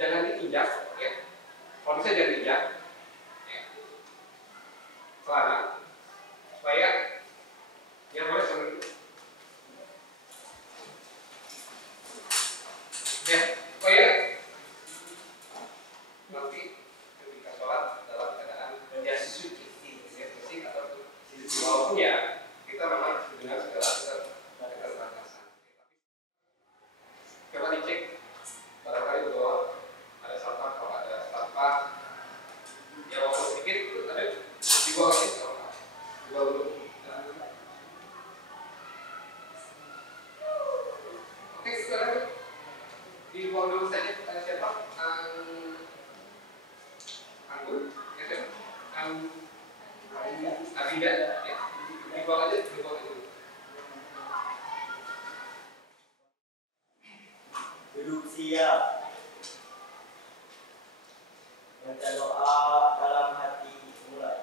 jangan diinjak, ya. Kalau bisa jangan diinjak, ya. Celana, supaya yang boleh sambil ya, supaya nanti ketika sholat dalam keadaan ya suci, ya fisik atau walaupun ya kita memang dengan segala keterbatasan. Coba dicek barangkali bahwa ada sampah, kalau ada sampah ya walaupun sedikit ada dibuang aja, dibuang dulu. Oke, sekarang dibuang dulu saja. Ada siapa? Anggun, ya siapa? Abida, ya. Dibuang aja, dibuang aja. Duduk siap. Baca doa dalam hati mulai.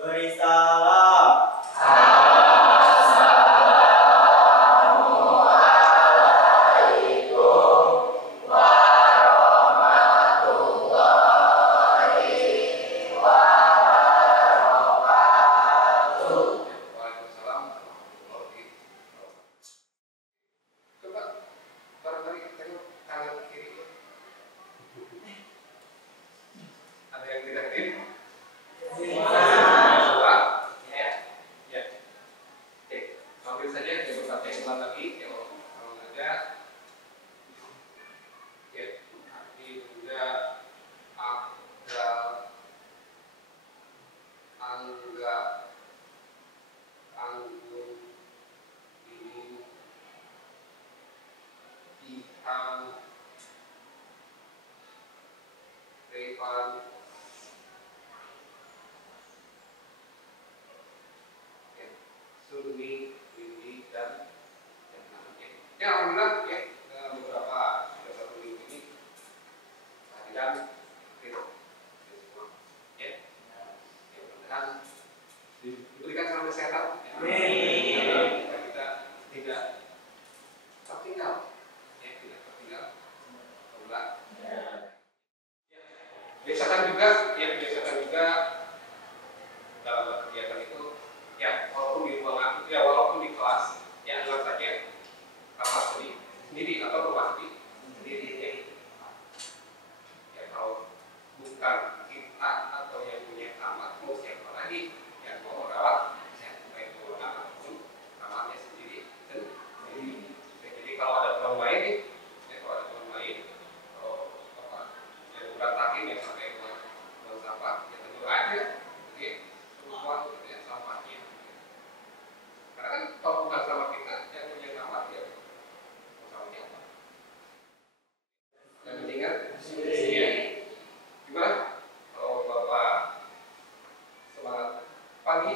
Beri salam. Ya, alhamdulillah ya, beberapa sudah satu minggu ini kehadiran gitu, ya, mudah-mudahan diberikan salam kesehatan, kita tidak tertinggal, ya, tidak tertinggal, alhamdulillah. Biasakan juga, ya, biasakan juga dalam kegiatan itu, ya, walaupun di ruangan, ya, walaupun di kelas, ya, anggap saja kamar sendiri atau rumah sendiri, ya, kalau bukan kita atau yang punya kamar, mau siapa lagi yang mau merawat, ya, baik ruangan ataupun kamarnya sendiri. Jadi kalau ada orang lain, ya, kalau ada orang lain, kalau apa, yang berantakin yang sampai buang sampah, ya tentu aja, oke, semua ya, sampahnya. Karena kan kalau bukan sama kita, yang punya kamar ya. Dan ingat, ya. Gimana? Kalau Bapak semangat pagi,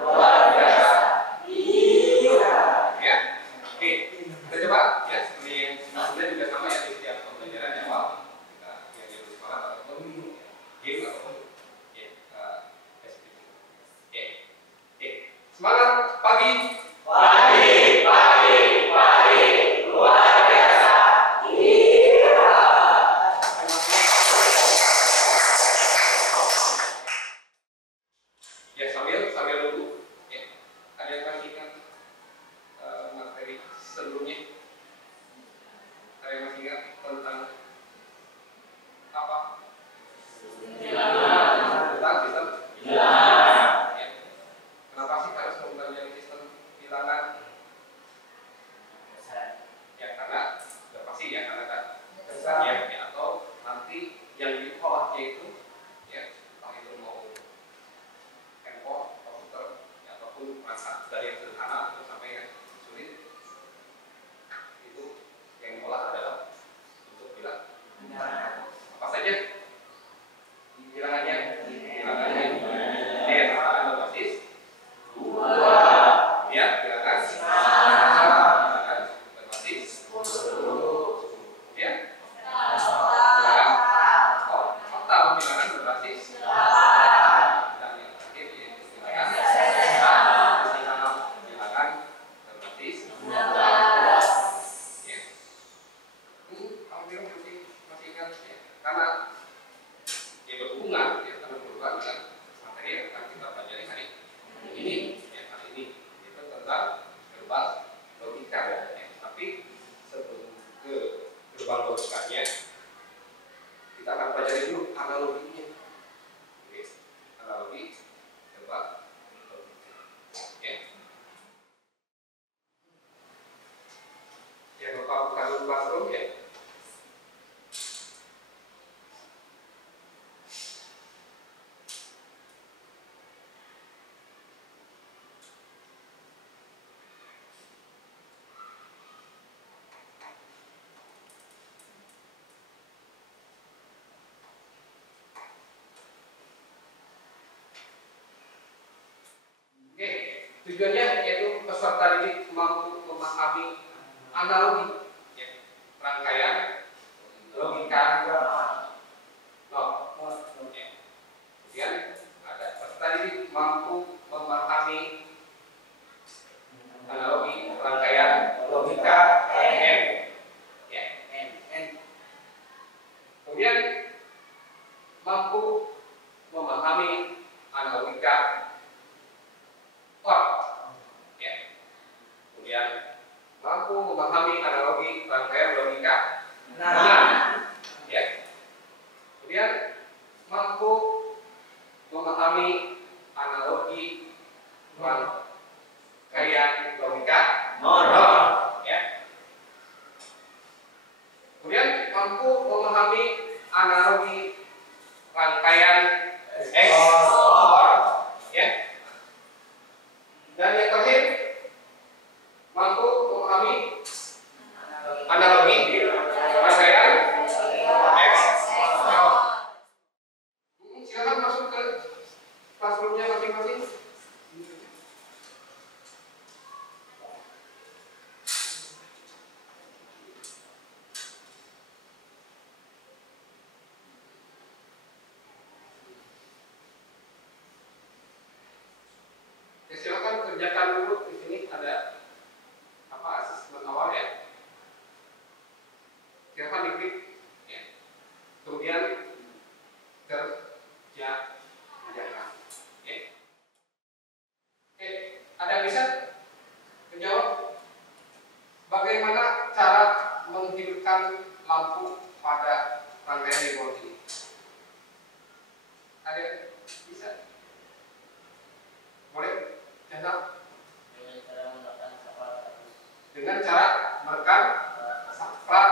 luar biasa. Ya, oke. Kita coba ya, seperti yang sebelumnya juga sama ya di setiap pembelajaran yang awal kita yang di sekolah ataupun game ataupun ya, semangat pagi. Luar biasa. Ya, sambil dulu ya. Ada yang masih ingat materi sebelumnya? Ada yang masih ingat tentang apa? Tentang sistem bilangan. Ya. Kenapa sih harus mempelajari sistem bilangan? Ya, karena sudah pasti ya, karena kan ya, atau nanti yang dikolahnya itu ya, entah itu mau handphone, komputer, ya, ataupun perangkat dari yang sederhana atau sampai yang sulit, itu yang diolah adalah untuk bilang apa saja bilangannya, ya, ada basis ya, bilangan berbasis ya, total bilangan berbasis dan yang terakhir yaitu bilangan berbasis ya. Kalau bilang masih ingat ya, karena ya berhubungan ya, karena berhubungan dengan materi yang akan kita pelajari hari ini ya, hari ini itu tentang gerbang logika ya. Tapi sebelum ke gerbang logikanya kita akan pelajari dulu analoginya. Oke, analogi gerbang logika ya. Ya, Bapak bukan classroom ya. Oke, tujuannya yaitu peserta didik mampu memahami analogi ya, rangkaian logika no, ya. Kemudian ada peserta didik mampu memahami analogi rangkaian logika N ya, N. Kemudian mampu memahami analogika ya. Kemudian mampu memahami analogi rangkaian logika ya. Kemudian mampu memahami analogi rangkaian logika ya. Kemudian mampu memahami analogi rangkaian XOR ya. Dan yang terakhir mampu memahami analogi rangkaian XOR. Silakan masuk ke classroomnya masing-masing. Ya, silakan kerjakan dulu. Di sini ada asesmen awal ya. Silakan diklik ya. Kemudian kerjakan ya. Oke, ada yang bisa menjawab bagaimana cara menghidupkan lampu pada rangkaian remote ini? Ada yang bisa? Boleh? Contoh? Dengan cara menekan saklar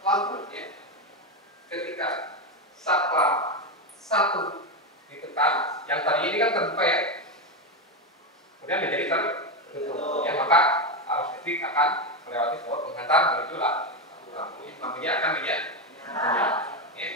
lampu ya. Ketika saklar satu ditekan, yang tadi ini kan terbuka ya, kemudian menjadi tertutup ya, maka arus listrik akan melewati slot menghantar menuju lampunya akan menyala ya.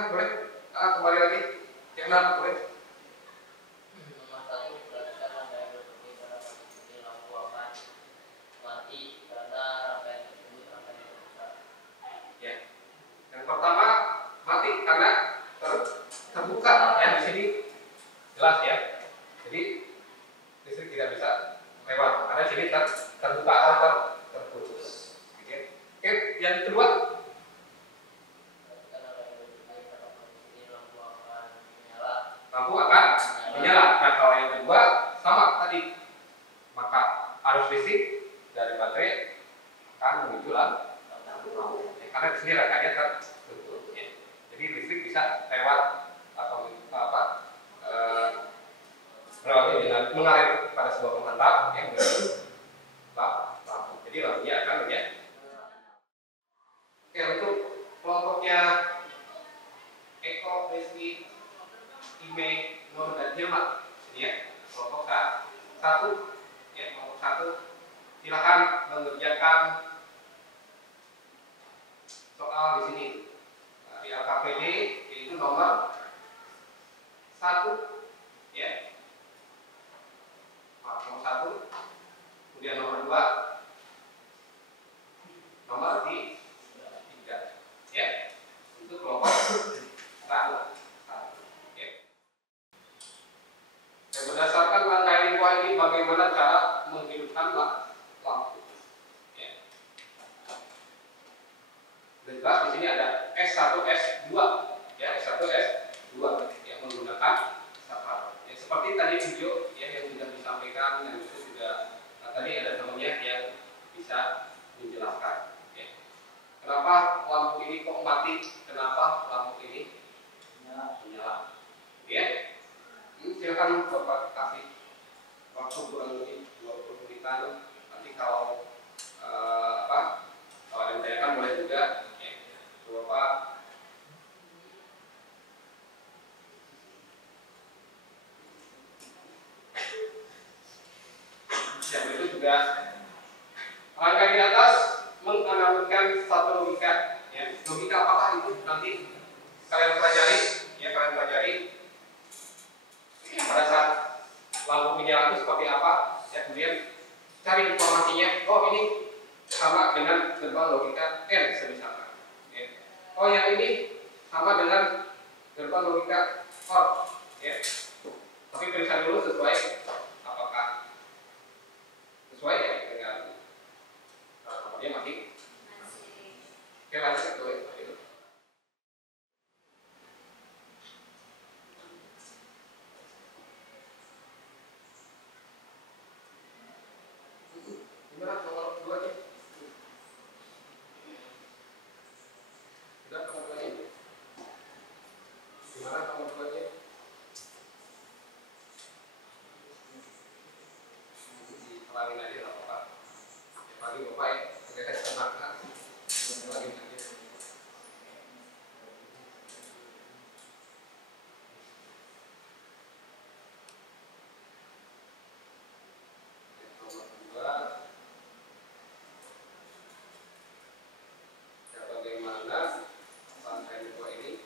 Gimana? Boleh? Kembali lagi. Yang 6 boleh? Nomor 1, perhatikan rangkaian berikut pada mengikuti lampu aman mati karena rangkaian tersebut rangkaian terbuka. Ya. Yang pertama mati karena terbuka ya, di sini jelas ya. Jadi listrik tidak bisa lewat karena sini terbuka atau terputus. Oke. Oke, yang kedua Perhatikan rangkaian berikut pada mengikuti lampu aman menyala. lampu akan menyala. Nah, kalau yang kedua sama tadi, maka arus listrik dari baterai akan menuju lampu. Karena di sini rangkaiannya tertutup. Ya. Jadi listrik bisa lewat atau melewati dengan mengalir pada sebuah pengetap yang lampu. Jadi lampunya akan menyala. Oke, untuk kelompoknya Eko, Rizky, Ime, Nur, dan Hilma, ini ya, kelompok satu, ya, kelompok satu, silakan mengerjakan soal di sini. Nah, di LKPD yaitu nomor 1, ya, nomor 1, kemudian nomor 2, nomor 3, ya, untuk kelompok 1. Ya. Dan berdasarkan rangkaian lingkuan ini, bagaimana cara menghidupkan lampu? Ya. Jelas di sini ada S1, S2, ya, S1, S2 yang menggunakan staffer. Ya, seperti tadi video ya yang sudah disampaikan, dan itu juga tadi ada temannya yang bisa menjelaskan. Ya. Kenapa lampu ini kok mati? Kenapa lampu ini menyala? Ya, silakan Bapak kasih waktu kurang lebih 20 menitan. Nanti kalau kalau ada yang tanyakan boleh juga. Ya, Bapak. Yang itu juga langkah di atas menganalogkan satu logika. Ya, logika apakah itu nanti kalian pelajari? Ya, kalian pelajari pada saat lampu menyala itu seperti apa. Ya, kemudian cari informasinya. Oh, ini sama dengan gerbang logika N semisalnya. Ya. Oh, yang ini sama dengan gerbang logika OR. Ya. Tapi periksa dulu sesuai apakah sesuai ya dengan dia masih. Oke, lanjut tuh. Gimana nomor 2 nya? Sudah nomor 2 nya? Gimana nomor 2 nya? Dipelangin aja lah Bapak. Pagi Bapak ya, agak semangat. Pelangin aja. Nomor 2. Ya, bagaimana rangkaian dua ini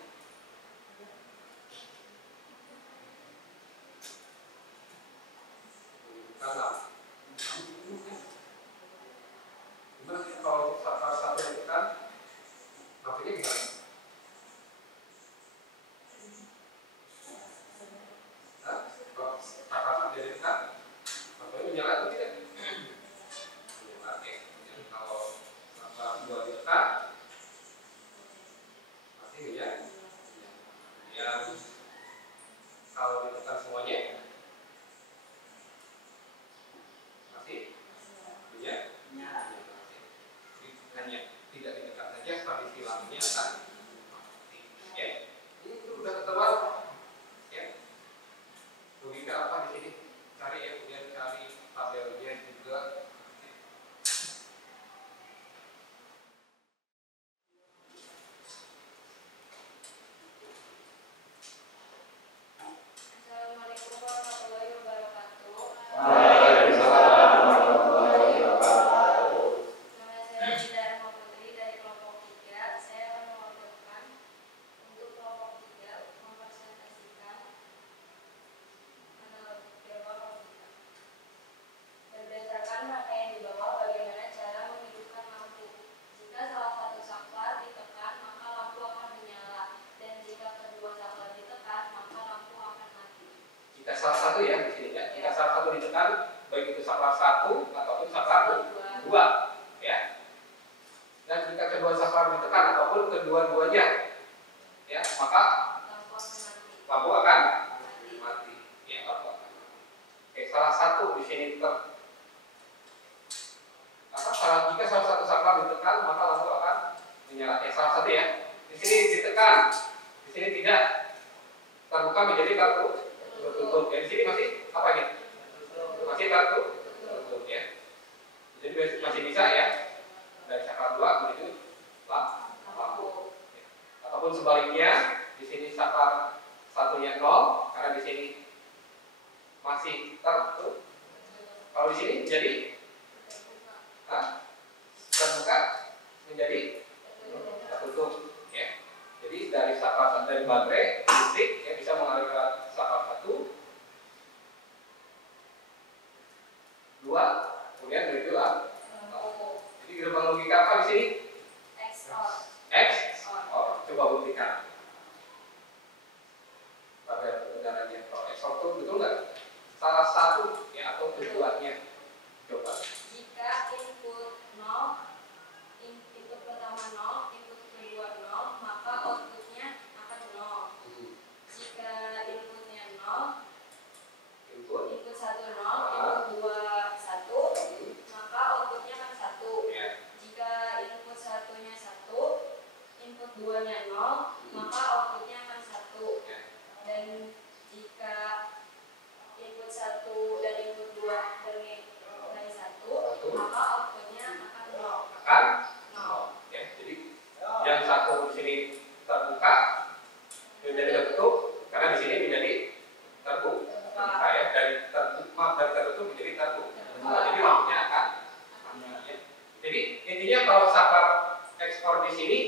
menunjukkan lampu. Gimana sih kalau salah satu yang tekan lampunya gimana? Hah? Kalau salah satu yang tekan lampunya menyala atau tidak? Menyala ya. Dan kalau salah dua ditekan pasti menyala. Yang kalau ditekan semuanya masih menyala. Hanya tidak ditekan saja kondisi lampunya akan mati. Ya, ini sudah ketahuan. Ya, logika apa di sini? Cari ya, kemudian cari tabelnya juga. Assalamualaikum warahmatullahi wabarakatuh. Waalaikumsalam warahmatullahi wabarakatuh. Nama saya Dida Rahma Putri dari kelompok 3. Saya akan mewakilkan kedua-duanya, ya maka lampu akan mati. Ya, lampu akan mati. Oke, salah satu di sini jika salah satu saklar ditekan maka lampu akan menyala. Ya, salah satu ya. Di sini ditekan, di sini tidak terbuka menjadi tertutup. Ya, di sini masih apa ini? Masih tertutup ya. Jadi masih bisa ya dari saklar 2 menuju lampu. Ya. Ataupun sebaliknya, di sini saklar satunya 0 karena di sini masih tertutup. Kalau di sini jadi terbuka menjadi tertutup ya. Jadi dari baterai listrik ya bisa mengalir ke saklar 1, 2, kemudian menuju lampu. Jadi gerbang logika apa di sini? XOR. Coba buktikan. Pada udaranya kalau XOR itu betul nggak? Salah satu ya atau keduanya. Coba. Jika input 0, input pertama 0, input kedua 0, maka outputnya akan 0. Jika inputnya 0, input 1 0, input 2 1, maka outputnya akan 1. Ya. Jika input satunya 1, input 2-nya 0, maka outputnya akan 1. Ya. Dan jika input 1 dan input 2 bernilai 1, maka outputnya akan 0. Akan 0. Ya. Jadi yang satu di sini terbuka menjadi tertutup karena di sini menjadi terbuka ya, dari tertutup menjadi terbuka. Jadi lampunya akan ya. Jadi intinya kalau saklar XOR di sini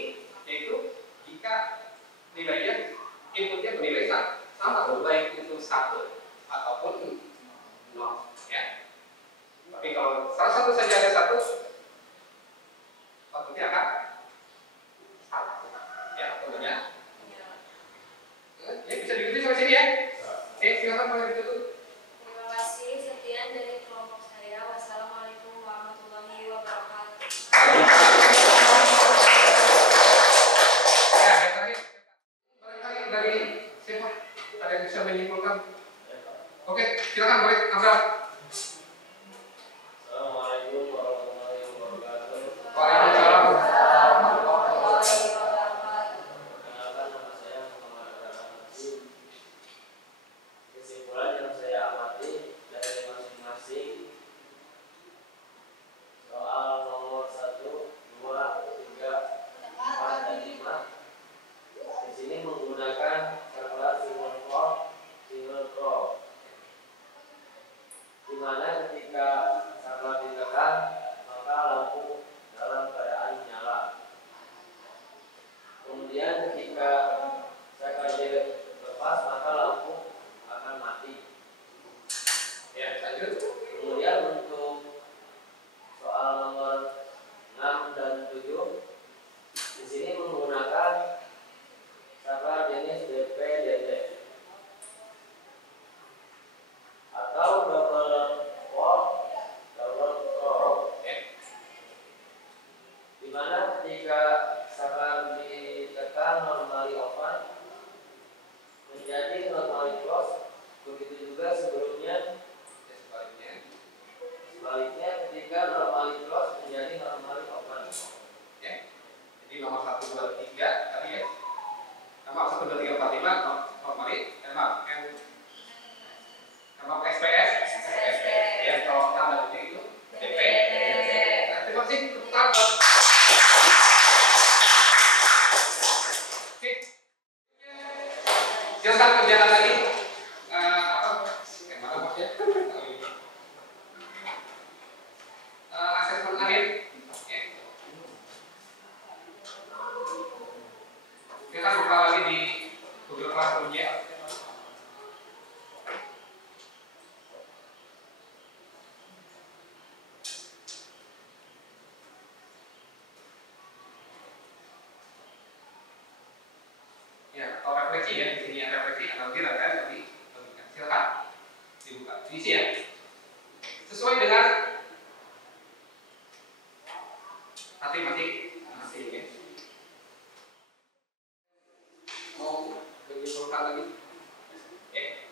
yaitu jika nilainya inputnya bernilai sama baik itu 1 ataupun 0 ya. Tapi kalau salah satu saja ada 1, outputnya akan 1 ya, outputnya ya bisa diikuti sampai sini ya. Silakan boleh ditutup. Terima kasih. Sekian dari kelompok saya. Wassalamualaikum warahmatullahi wabarakatuh. Ya, yang terakhir. Barangkali dari siapa? Ada yang bisa menyimpulkan? Oke, silakan boleh Abdul. Assalamualaikum warahmatullahi wabarakatuh. Waalaikumsalam. Warahmatullahi wabarakatuh. Perkenalkan, nama saya Muhammad Rahman. Kesimpulan yang saya amati dari masing-masing soal nomor 1, 2, 3, 4, dan 5 di sini menggunakan saklar single throw, di mana ketika saklar ditekan maka lampu dalam keadaan nyala. Kemudian ketika saklar dilepas maka lampu akan mati. Ya, lanjut. Kemudian untuk soal nomor 6 dan 7 di sini menggunakan saklar jenis DP-DT atau double throw, di mana ketika saklar ditekan normally open menjadi normally close. Begitu juga sebelumnya sebaliknya ketika normally close menjadi normally open. Ya. Jadi nomor 1, 2, 3 tadi ya. Nomor 1, 2, 3, 4, 5 normally nama SPS ya, kalau tandanya itu DP. Terima kasih, tepuk tangan. Oke. Silakan kerjakan lagi. Yang mana bosnya? Asesmen akhir. Ya. Kita buka lagi di Google Classroom ya. Ya, atau refleksi ya, di sini ada refleksi analogi rangkaian tadi. Silakan dibuka, diisi ya. Sesuai dengan masing-masing ya. Usulkan lagi. Ya.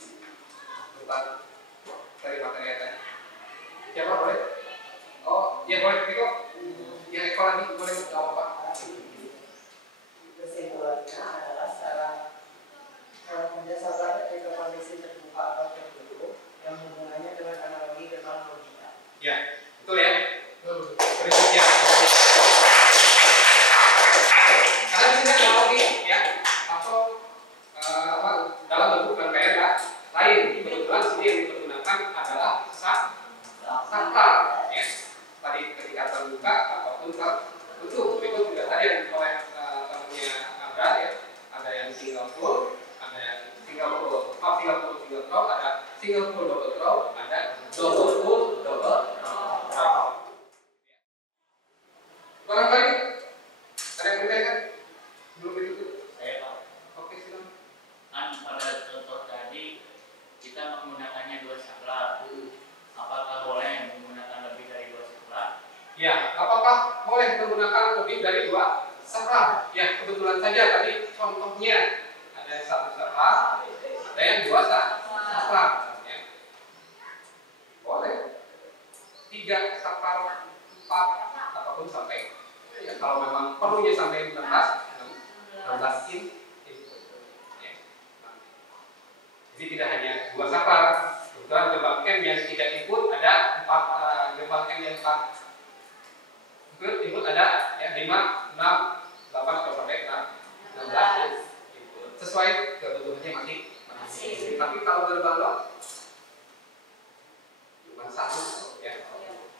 Tentang dari materi yang tadi. Siapa boleh? Oh, ya boleh Eko. Ya Eko lagi boleh nggak apa-apa. Kesimpulannya adalah cara menjasarkan ke kondisi terbuka atau tertutup yang hubungannya dengan analogi gerbang logika. Ya, betul ya. Berikutnya. Karena di sini analogi ya atau dalam bentuk rangkaian lain. Kebetulan sini yang dipergunakan adalah sakral ya. Tadi ketika terbuka ataupun tertutup. Berikut juga tadi yang oleh temannya Abra ya. Ada yang single full, ada yang single full, ada single full double throw, ada double full double throw. Barangkali ada yang bertanya sebelum itu? Saya Pak. Oke silakan. Kan pada contoh tadi kita menggunakannya 2 saklar. Apakah boleh menggunakan lebih dari 2 saklar? Ya, apakah boleh menggunakan lebih dari 2 saklar? Ya, kebetulan saja tadi contohnya ada 1 saklar, ada yang 2 saklar. Ya. Boleh 3 saklar, 4 ataupun sampai ya, kalau memang perlunya sampai 16 input. Ya. Jadi tidak hanya 2 saklar. Kebetulan gerbang M yang 3 input ada 4 gerbang M yang 4 input ada ya 5, 6, 8 sampai 16 input. Sesuai kebutuhannya masing-masing. Tapi kalau gerbang lo cuma 1 ya.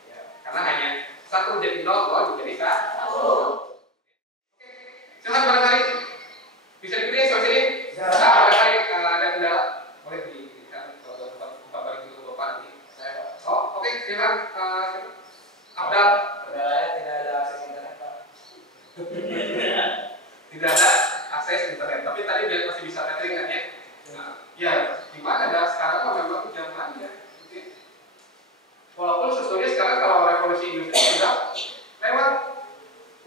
Ya. Karena hanya 1 jadi 0 jadi 1. Oke. Silahkan barangkali bisa dipilih soal sini. Barangkali ada kendala boleh diberikan kalau tempat balik itu Bapak nanti. Oh, oke, silakan Abdal. Kendalanya tidak ada akses internet, Pak. Tidak ada akses internet, tapi tadi masih bisa tethering kan ya? Nah, ya, gimana dah sekarang memang zaman ya. Gitu. Walaupun sebetulnya sekarang kalau revolusi industri sudah lewat,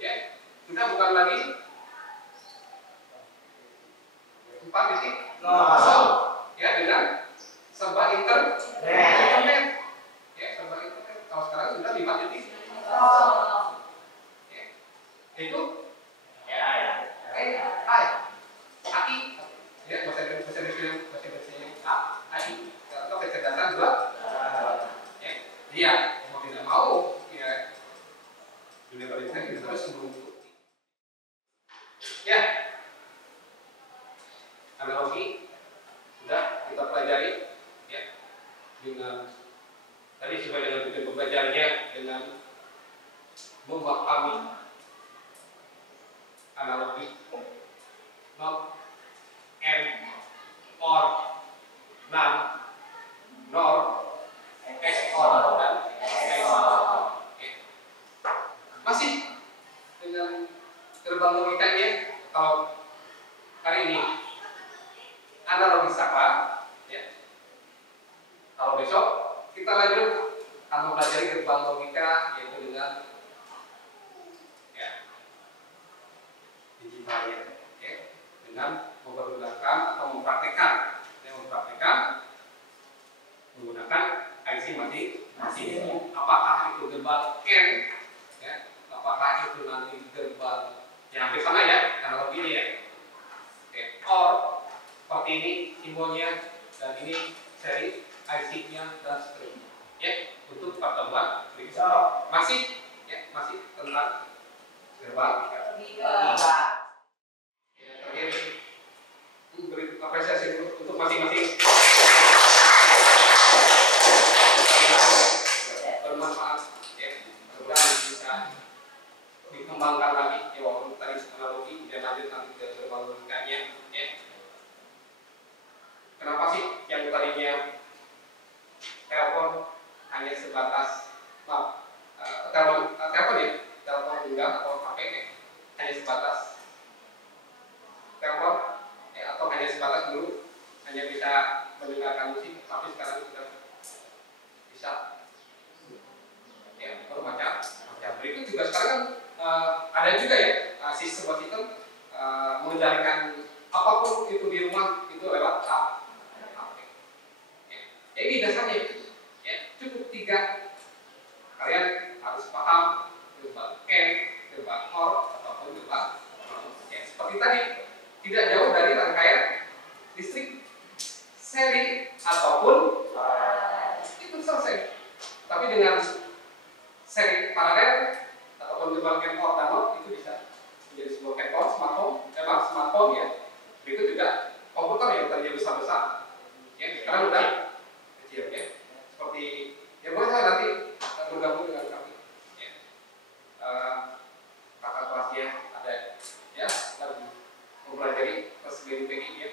ya, kita bukan lagi 4.0 ya dengan serba internet, ya serba internet. Kalau sekarang sudah 5.0 ya, itu AI ya bahasa Indonesia AI atau kecerdasan dua ya dia mau tidak mau ya dunia pendidikan kita harus mengikuti ya analogi sudah kita pelajari ya dengan tadi sesuai dengan tujuan pembelajarannya dengan memahami analogi not and or non nor XOR dan XOR masih dengan gerbang logikanya kalau hari ini analogi saklar ya kalau besok kita lanjut akan mempelajari gerbang logika yaitu dengan digitalnya ya, dengan mempergunakan atau mempraktekkan menggunakan IC masing-masing. Apakah itu gerbang N ya, apakah itu nanti gerbang yang hampir sama ya analogi ini ya oke, or seperti ini simbolnya dan ini seri IC-nya dan seterusnya ya untuk pertemuan berikutnya masih tentang gerbang beri apresiasi untuk masing-masing bermanfaat ya mudah-mudahan bisa dikembangkan lagi ya walaupun tadi analogi dan lanjut nanti ke gerbang logikanya ya kenapa sih yang tadinya telepon hanya sebatas telepon ya telepon genggam atau HP ya, hanya sebatas telepon ya, atau hanya sebatas dulu hanya bisa mendengarkan musik tapi sekarang sudah bisa ya bermacam berikut juga sekarang ada juga ya sistem mengendalikan apapun itu di rumah itu OR ataupun gerbang non. Ya, seperti tadi, tidak jauh dari rangkaian listrik seri ataupun itu selesai. Tapi dengan seri paralel ataupun gerbang OR dan NOT itu bisa menjadi sebuah handphone, smartphone ya. Itu juga komputer yang tadinya besar-besar, ya sekarang udah kecil ya. Seperti ya boleh saya nanti bergabung dengan kami. Ya. Kakak kelasnya ada ya lagi mempelajari kelas BPG ya.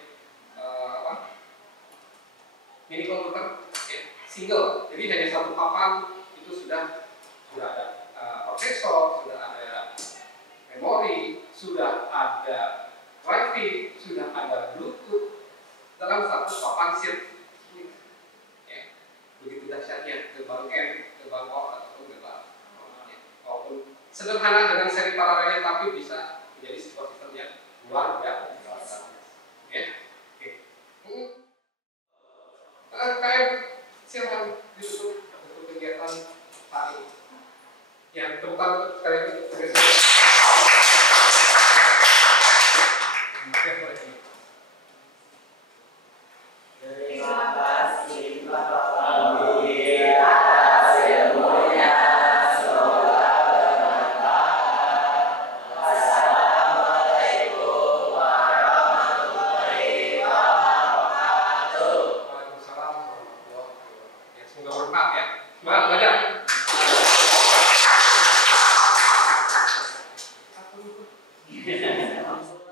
Mini komputer ya, single. Jadi hanya satu papan itu sudah ada prosesor, sudah ada memori, sudah ada Wi-Fi, sudah ada Bluetooth dalam satu papan sirkuit. Ya. Begitu dahsyatnya gerbang N, gerbang OR ataupun gerbang ya. Walaupun sederhana dengan seri paralelnya, tapi bisa menjadi sebuah sistem yang luar biasa. Ya. Oke. KM silakan ditutup untuk kegiatan hari ini. Ya, temukan sekali lagi. Terima kasih Bapak Guru atas ilmunya. Semoga bermanfaat. Wassalamualaikum warahmatullahi wabarakatuh. Waalaikumsalam warahmatullahi wabarakatuh. Ya, semoga bermanfaat ya. Semangat belajar. Terima kasih.